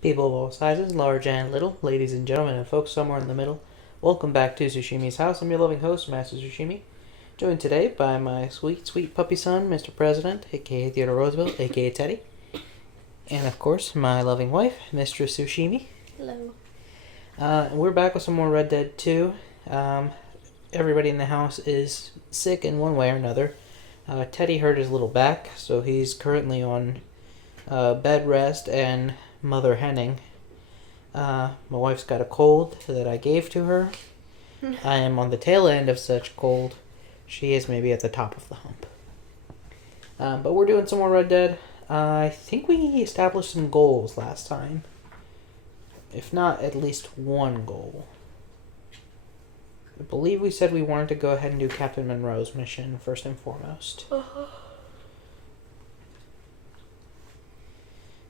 People of all sizes, large and little, ladies and gentlemen, and folks somewhere in the middle, welcome back to Sushimi's House. I'm your loving host, Master Sushimi, joined today by my sweet, sweet puppy son, Mr. President, aka Theodore Roosevelt, aka Teddy, and of course, my loving wife, Mistress Sushimi. Hello. We're back with some more Red Dead 2. Everybody in the house is sick in one way or another. Teddy hurt his little back, so he's currently on bed rest and mother henning. My wife's got a cold that I gave to her. I am on the tail end of such cold. She is maybe at the top of the hump. But we're doing some more Red Dead. I think we established some goals last time. If not, at least one goal. I believe we said we wanted to go ahead and do Captain Monroe's mission first and foremost.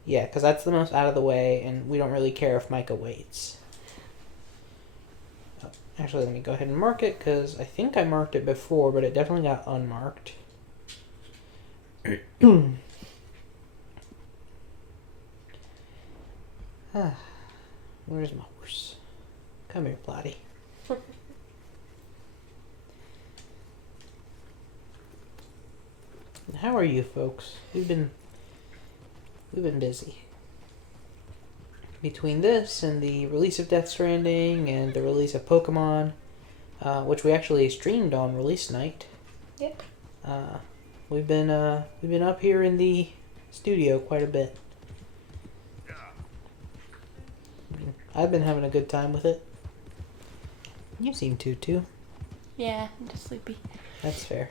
Yeah, because that's the most out of the way, and we don't really care if Micah waits. Actually, let me go ahead and mark it, because I think I marked it before, but it definitely got unmarked. Where's my horse? Come here, Plotty. How are you, folks? We've been busy. Between this and the release of Death Stranding and the release of Pokemon, which we actually streamed on release night. Yep. We've been up here in the studio quite a bit. I've been having a good time with it. You seem to too. Yeah, I'm just sleepy. That's fair.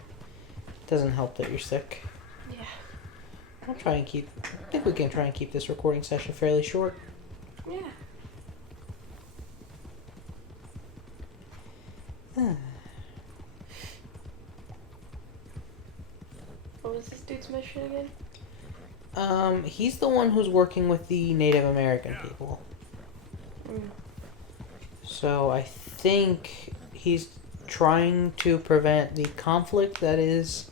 Doesn't help that you're sick. Yeah. I think we can try and keep this recording session fairly short. Yeah. What was this dude's mission again? He's the one who's working with the Native American people. So I think he's trying to prevent the conflict that is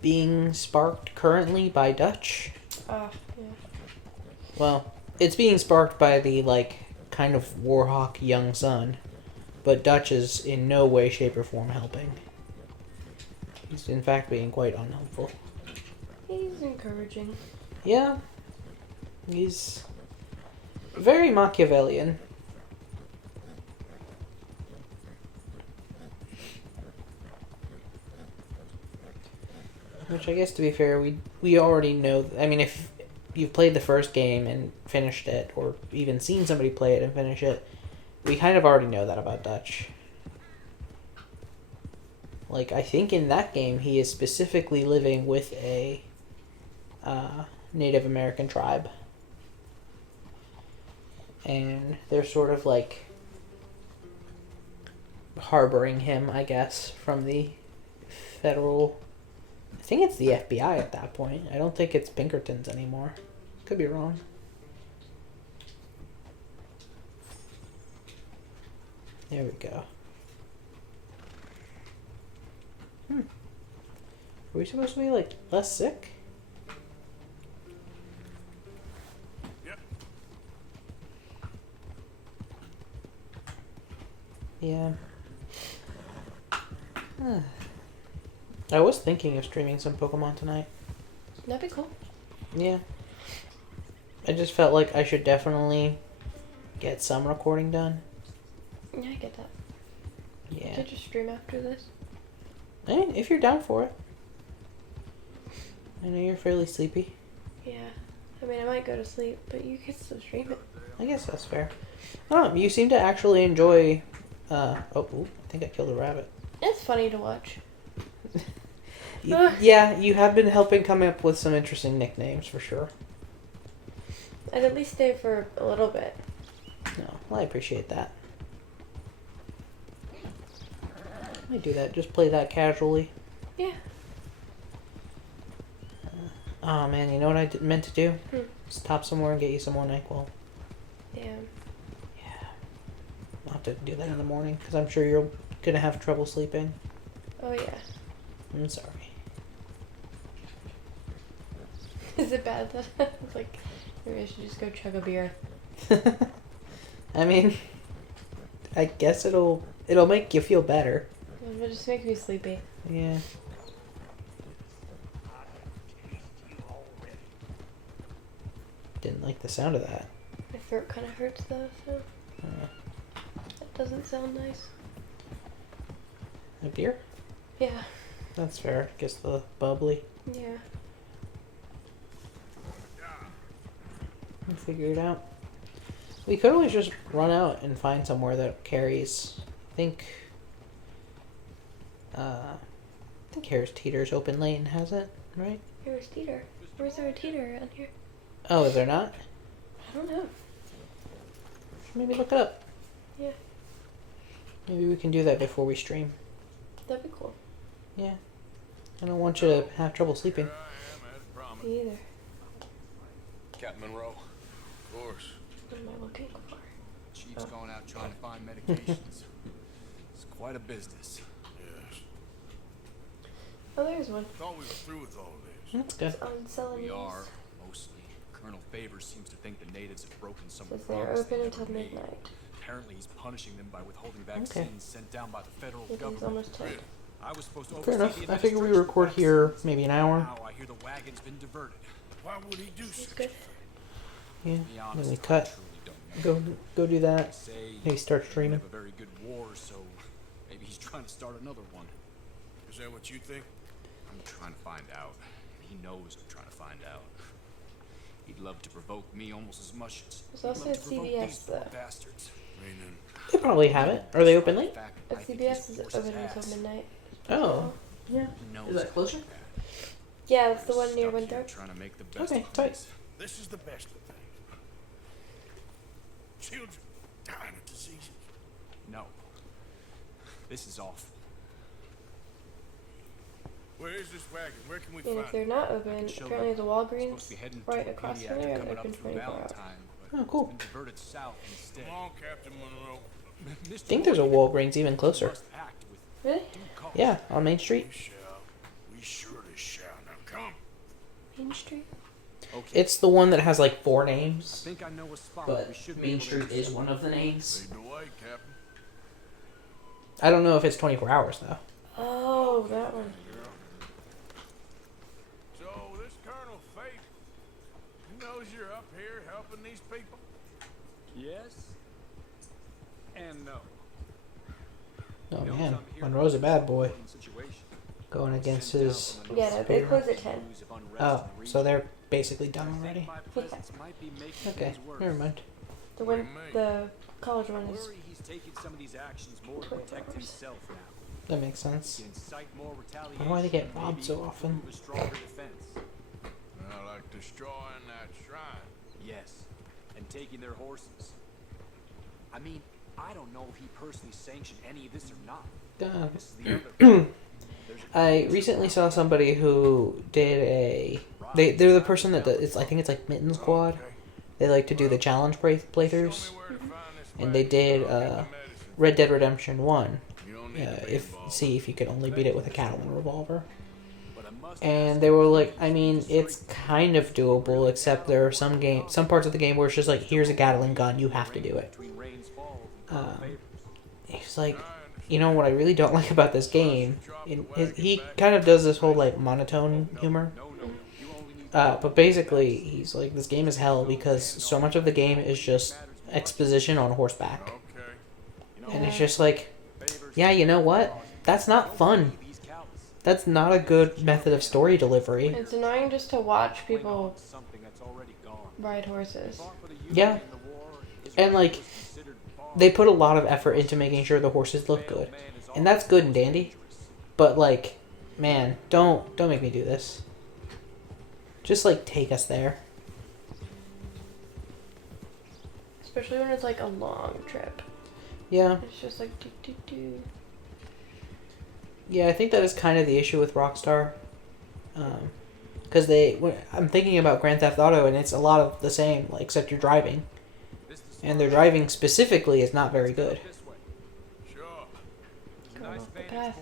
being sparked currently by Dutch. Yeah. Well, it's being sparked by the, kind of Warhawk young son, but Dutch is in no way, shape, or form helping. He's in fact being quite unhelpful. He's encouraging. Yeah. He's very Machiavellian. Which I guess, to be fair, we already know. I mean, if you've played the first game and finished it, or even seen somebody play it and finish it, we kind of already know that about Dutch. I think in that game, he is specifically living with a Native American tribe. And they're sort of, harboring him, I guess, from the federal... I think it's the FBI at that point. I don't think it's Pinkerton's anymore. Could be wrong. There we go. Are we supposed to be, less sick? Yeah. I was thinking of streaming some Pokemon tonight. That'd be cool. Yeah. I just felt like I should definitely get some recording done. Yeah, I get that. Yeah. Could you stream after this? I mean, if you're down for it. I know you're fairly sleepy. Yeah. I mean, I might go to sleep, but you can still stream it. I guess that's fair. You seem to actually enjoy... I think I killed a rabbit. It's funny to watch. Yeah, you have been helping come up with some interesting nicknames, for sure. I'd at least stay for a little bit. No, well, I appreciate that. I do that, just play that casually. Yeah. Oh man, you know what I meant to do? Stop somewhere and get you some more NyQuil. Damn. Yeah. I'll have to do that in the morning, because I'm sure you're gonna have trouble sleeping. Oh yeah. I'm sorry. Is it bad that Maybe I should just go chug a beer. I mean, I guess it'll make you feel better. It'll just make me sleepy. Yeah. Didn't like the sound of that. My throat kind of hurts though, so that doesn't sound nice. A beer? Yeah. That's fair. Gets the bubbly. Yeah. We'll figure it out. We could always just run out and find somewhere that carries. I think Harris Teeter's open lane has it, right? Here's Teeter. Where's there a Teeter around here? Oh, is there not? I don't know. Maybe look it up. Yeah. Maybe we can do that before we stream. That'd be cool. Yeah. I don't want you to have trouble sleeping. Me either. Captain Monroe. Of course. What am I looking for? Chief's going out trying to find medications. It's quite a business. Yes. Oh, there's one. Thought we were through with all this. That's good. It's on selling. We are, mostly. Colonel Favors seems to think the natives have broken some Says they're promise they open never until made. midnight. Apparently he's punishing them by withholding vaccines sent down by the federal It is government. almost 10. I was supposed to Fair enough. oversee the I figure we administration record of here vaccines. maybe an hour. Now I hear the wagon's been diverted. Why would he do It's such good. Yeah. To be Then honest, we I cut. truly don't know. Go do They that. say Maybe start he streaming. didn't have a very good war, so maybe he's trying to start another one. Is that what you think? I'm trying to find out. He knows I'm trying to find out. He'd love to provoke me almost as much as There's he'd also love to provoke CVS these poor though. bastards. Meaning, They probably have it. Are they open late? But CBS is open until midnight. Oh. Yeah. He knows Is that closer? Yeah, that's the one Stuck near here Winthrop. Trying to make the best Okay, of tight. things. this is the best of things. Children dying of diseases. No. This is awful. Where is this wagon? Where can we And find if they're it? not open, Show apparently the them. Walgreens Supposed to be heading right to a across from pediatric there are coming open up through 24 hours. Valentine, but Oh, cool. it's been diverted south instead. Come on, Captain Monroe. I think there's a Walgreens even closer. Must act with Really? due caution. Yeah, on Main Street. We shall. We surely shall. Now come. Main Street? Okay. It's the one that has like 4 I names, think I know a spot but we should be Main able to Street is intercept. one of the names. Lead the way, Captain. I don't know if it's 24 hours though. Oh, that one. So this Colonel Fate, he knows you're up here helping these people. Yes. And no. Oh He knows man, I'm here Monroe's a bad boy, for a situation. going against Sent down his. from the Yeah, north no, they Fair. close at 10. news of unrest Oh, in the so region. they're basically I done think already. my presence might be making Okay, things worse. never mind. The What do one, you mean? the college one I is. worry he's taking some of these actions more to 24 protect hours. himself now. That makes sense. He can incite more retaliation. Why do they get and robbed maybe so even often? prove a stronger defense. Like destroying that shrine. Yes, and taking their horses. I mean, I don't know if he personally sanctioned any of this or not. This is the other part. There's a- I recently saw somebody who did a. They're the person that does, I think it's like Mitten Squad. Okay. They like to do the challenge playthroughs, Show me where to find this and they wagon. did I'll get the medicine. Red Dead Redemption 1. You don't need to be If involved. see if you could only beat it with a Catalan revolver. but I must And ask they were you, like, I mean, it's kind of doable, except there are some parts of the game where it's just like, here's a Gatling gun, you have to do it. between Rains Falls and Colonel Favors. He's like, you know what I really don't like about this game? He kind of does this whole like monotone humor. No, you only need But basically, he's like, this game is hell because so much of the game is just exposition on horseback. Okay. And it's just like, yeah, you know what? That's not fun. That's not a good method of story delivery. It's annoying just to watch people something that's already gone. ride horses. Yeah. And like, they put a lot of effort into making sure the horses look good. And that's good and dandy. But like, man, don't make me do this. Just like take us there. Especially when it's like a long trip. Yeah. It's just like do do do. Yeah, I think that is kind of the issue with Rockstar. Because I'm thinking about Grand Theft Auto and it's a lot of the same, like, except you're driving. And their driving specifically is not very good. Sure. Go off the path.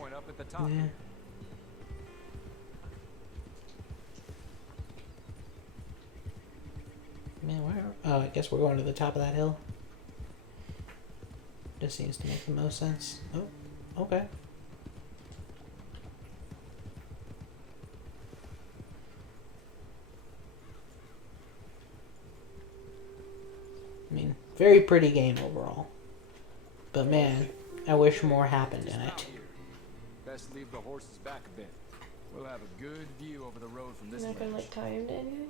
Yeah. Man, where? Oh, I guess we're going to the top of that hill. This seems to make the most sense. Oh, okay. I mean, very pretty game overall. But man, I wish more happened in it. Best leave the horses back a bit. We'll have a good view over the road from this You're not gonna ledge. like tie him to anything?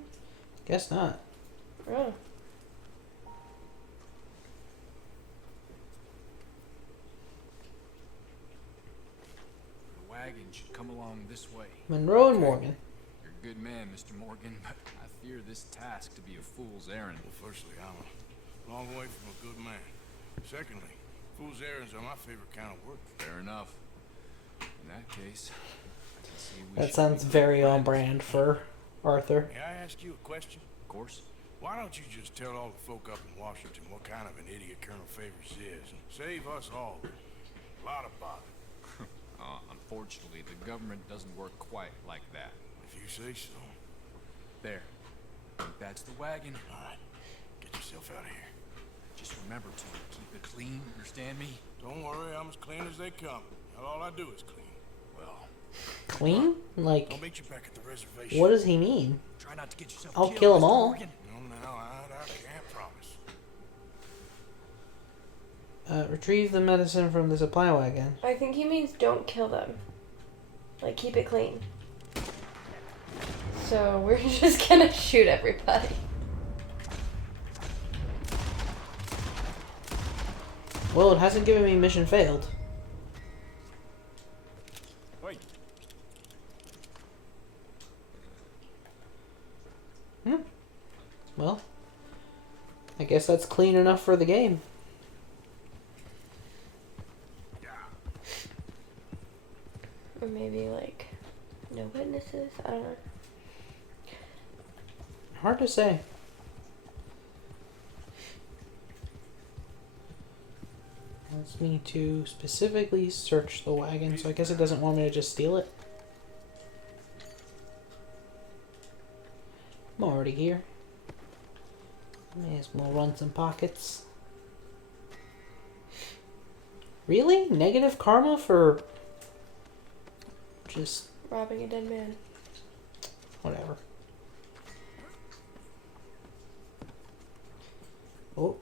Guess not. Oh. The wagon should come along this way. Monroe and Morgan. You're a good man, Mr. Morgan, but I fear this task to be a fool's errand. Well, firstly, I'm a long way from a good man. Secondly, fool's errands are my favorite kind of work. Fair enough. In that case, I can see we That should sounds be very on friends. brand for Arthur. May I ask you a question? Of course. Why don't you just tell all the folk up in Washington what kind of an idiot Colonel Favors is and save us all a lot of bother? Unfortunately, the government doesn't work quite like that. If you say so. There. I think that's the wagon. All right, get yourself out of here. Just remember to keep it clean, understand me? Don't worry, I'm as clean as they come. Not all I do is clean. Well, Clean? I'll Like, meet you back at the reservation. what does he mean? try not to get yourself I'll killed, kill 'em Mr. all. Morgan. No, I can't promise. Retrieve the medicine from the supply wagon. I think he means don't kill them. Like, keep it clean. So, we're just gonna shoot everybody. Well, it hasn't given me mission failed. Wait. Well, I guess that's clean enough for the game. Or maybe, like, no witnesses? I don't know. Hard to say. Wants me to specifically search the wagon, so I guess it doesn't want me to just steal it. I'm already here. May as well run some pockets. Really? Negative karma for just Robbing a dead man. whatever. Oh.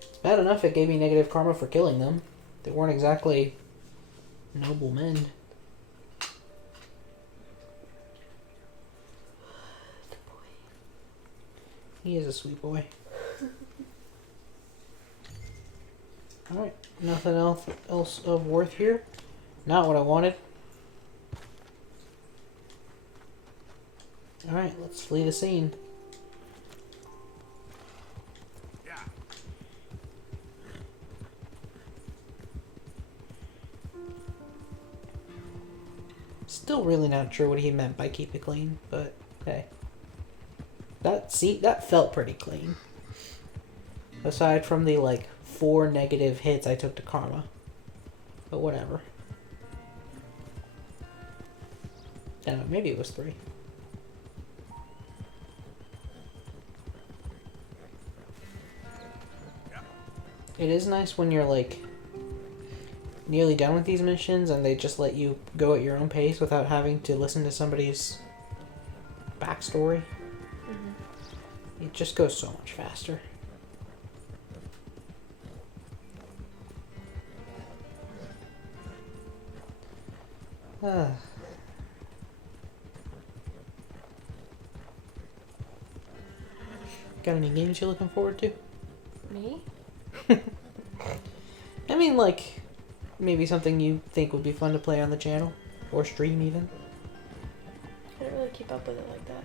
It's bad enough it gave me negative karma for killing them. They weren't exactly noble men. He is a sweet boy. Alright, nothing else of worth here. Not what I wanted. Alright, let's flee the scene. Yeah. Still really not sure what he meant by keep it clean, but hey. That felt pretty clean. Aside from the, like, 4 negative hits I took to karma. But whatever. I don't know, maybe it was 3. It is nice when you're, like, nearly done with these missions and they just let you go at your own pace without having to listen to somebody's backstory. It just goes so much faster. Got any games you're looking forward to? Me? I mean, like, maybe something you think would be fun to play on the channel? Or stream, even? I don't really keep up with it like that.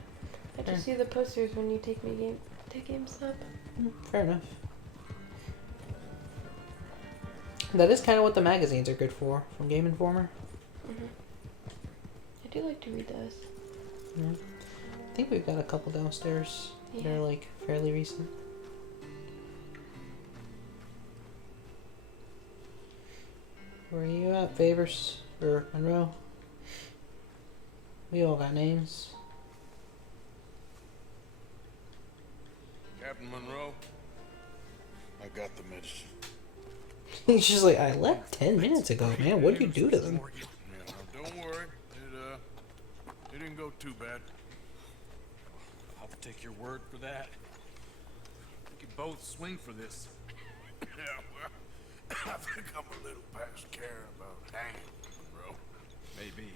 I just see the posters when you take me to GameStop. Fair enough. That is kind of what the magazines are good for, from Game Informer. I do like to read those. Yeah. I think we've got a couple downstairs that Yeah. are, like, fairly recent. Where are you at, Favors? Or Monroe? We all got names. Captain Monroe, I got the medicine. He's just like, I left 10 minutes ago, man. What'd you do to them? Yeah, don't worry. It didn't go too bad. I'll take your word for that. We can both swing for this. Yeah, well, I think I'm a little past caring about hanging, bro. Maybe.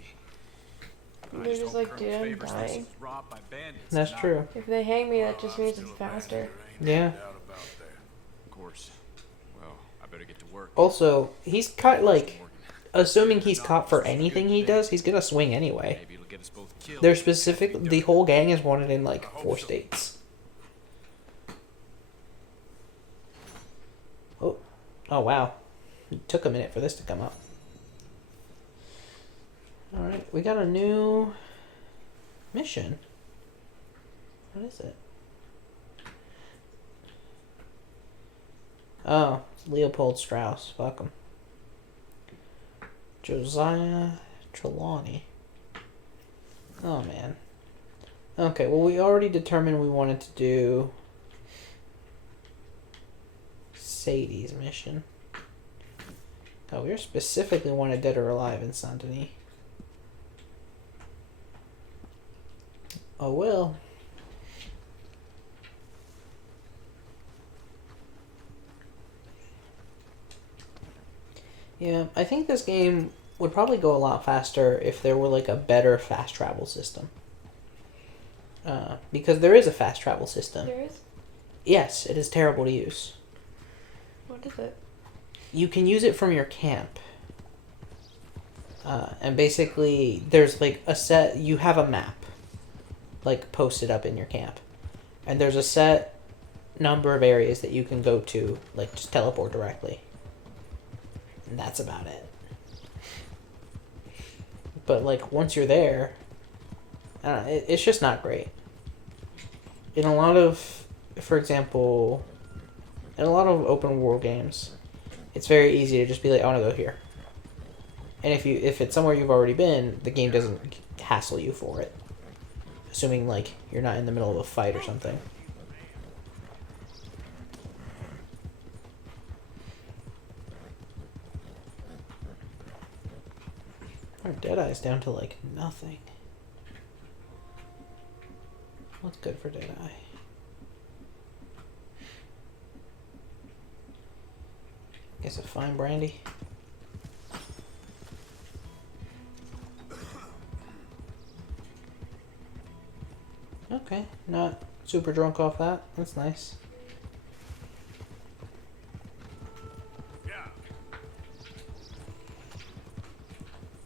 They're just like, dude, I'm dying. Robbed by bandits. That's true. If they hang me, that just means it's faster. Yeah. Of course. Well, I better get to work. Also, he's caught, like, assuming he's caught for anything he does, he's gonna swing anyway. Maybe it'll get us both killed. They're specific, the whole gang is wanted in, like, 4 states. Oh, wow. It took a minute for this to come up. Alright, we got a new mission. What is it? Oh, Leopold Strauss. Fuck him. Josiah Trelawney. Oh, man. Okay, well, we already determined we wanted to do Sadie's mission. Oh, we specifically wanted Dead or Alive in Saint Denis. Oh, well. Yeah, I think this game would probably go a lot faster if there were like a better fast travel system. Because there is a fast travel system. There is? Yes, it is terrible to use. What is it? You can use it from your camp. And basically, there's like a set, you have a map, like posted up in your camp. And there's a set number of areas that you can go to, like just teleport directly. And that's about it. But like once you're there, I don't know, it's just not great. In a lot of, for example, in a lot of open world games, it's very easy to just be like, I want to go here. And if it's somewhere you've already been, the game doesn't hassle you for it. Assuming like you're not in the middle of a fight or something. Our Deadeye's down to like nothing. What's good for Deadeye? Guess a fine brandy. Okay, not super drunk off that. That's nice.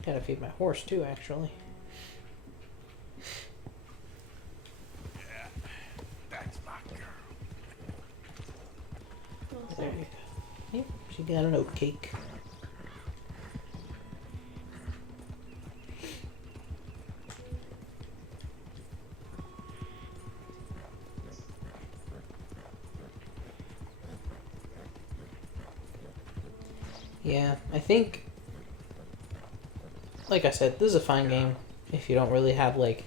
Gotta feed my horse too, actually. Yeah, that's my girl. Oh, There you go. Yep, she got an oat cake. Yeah, I think, like I said, this is a fine game if you don't really have, like,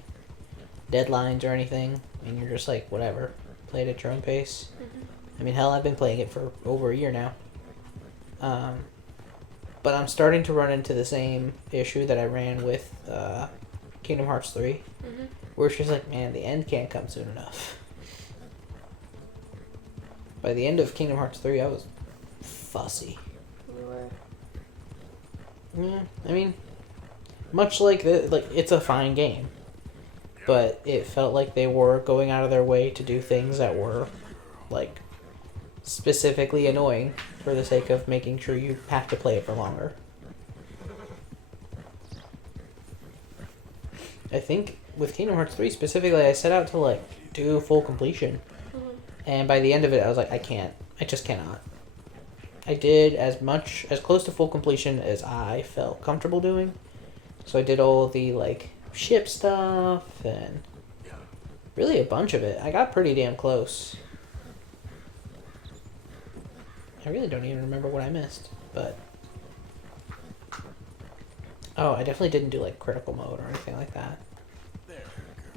deadlines or anything, and you're just like, whatever, play it at your own pace. I mean, hell, I've been playing it for over a year now. But I'm starting to run into the same issue that I ran with Kingdom Hearts 3, where it's just like, man, the end can't come soon enough. By the end of Kingdom Hearts 3, I was fussy. We were. Yeah, I mean, much like it's a fine game, but it felt like they were going out of their way to do things that were, like, specifically annoying for the sake of making sure you have to play it for longer. I think with Kingdom Hearts 3 specifically, I set out to, like, do full completion, and by the end of it, I was like, I just cannot. I did as close to full completion as I felt comfortable doing. So I did all the, like, ship stuff and really a bunch of it. I got pretty damn close. I really don't even remember what I missed, but... Oh, I definitely didn't do, like, critical mode or anything like that.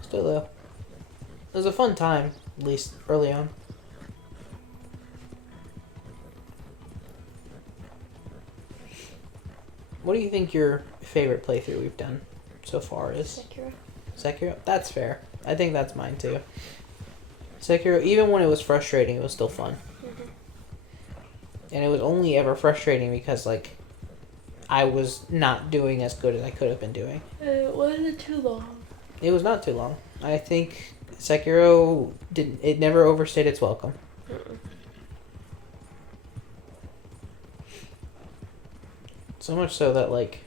Still, though. It was a fun time, at least early on. what do you think your favorite playthrough we've done so far is? Sekiro. Sekiro? That's fair. I think that's mine too. Sekiro, even when it was frustrating, it was still fun. Mm-hmm. And it was only ever frustrating because, like, I was not doing as good as I could have been doing. It wasn't too long. It was not too long. I think Sekiro it never overstayed its welcome. Mm-mm. So much so that, like,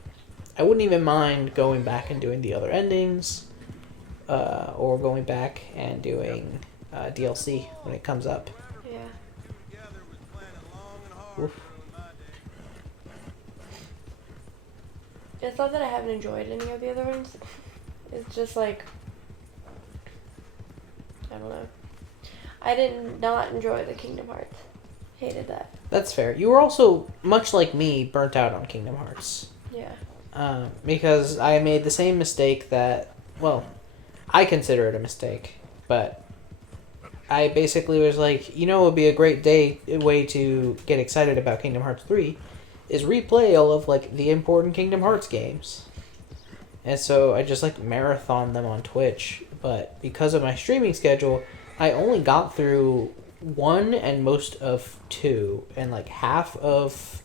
I wouldn't even mind going back and doing the other endings, or going back and doing DLC when it comes up. Yeah. Oof. It's not that I haven't enjoyed any of the other ones. It's just like, I don't know. I did not enjoy the Kingdom Hearts. Hated that. That's fair. You were also, much like me, burnt out on Kingdom Hearts. Yeah. Because I made the same mistake that, well, I consider it a mistake, but I basically was like, it would be a great way to get excited about Kingdom Hearts 3 is replay all of, like, the important Kingdom Hearts games. And so I just, like, marathon them on Twitch, but because of my streaming schedule, I only got through 1 and most of 2 and, like, half of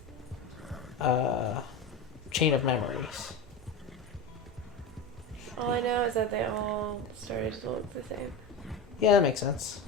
Chain of Memories. All I know is that they all started to look the same. Yeah, that makes sense.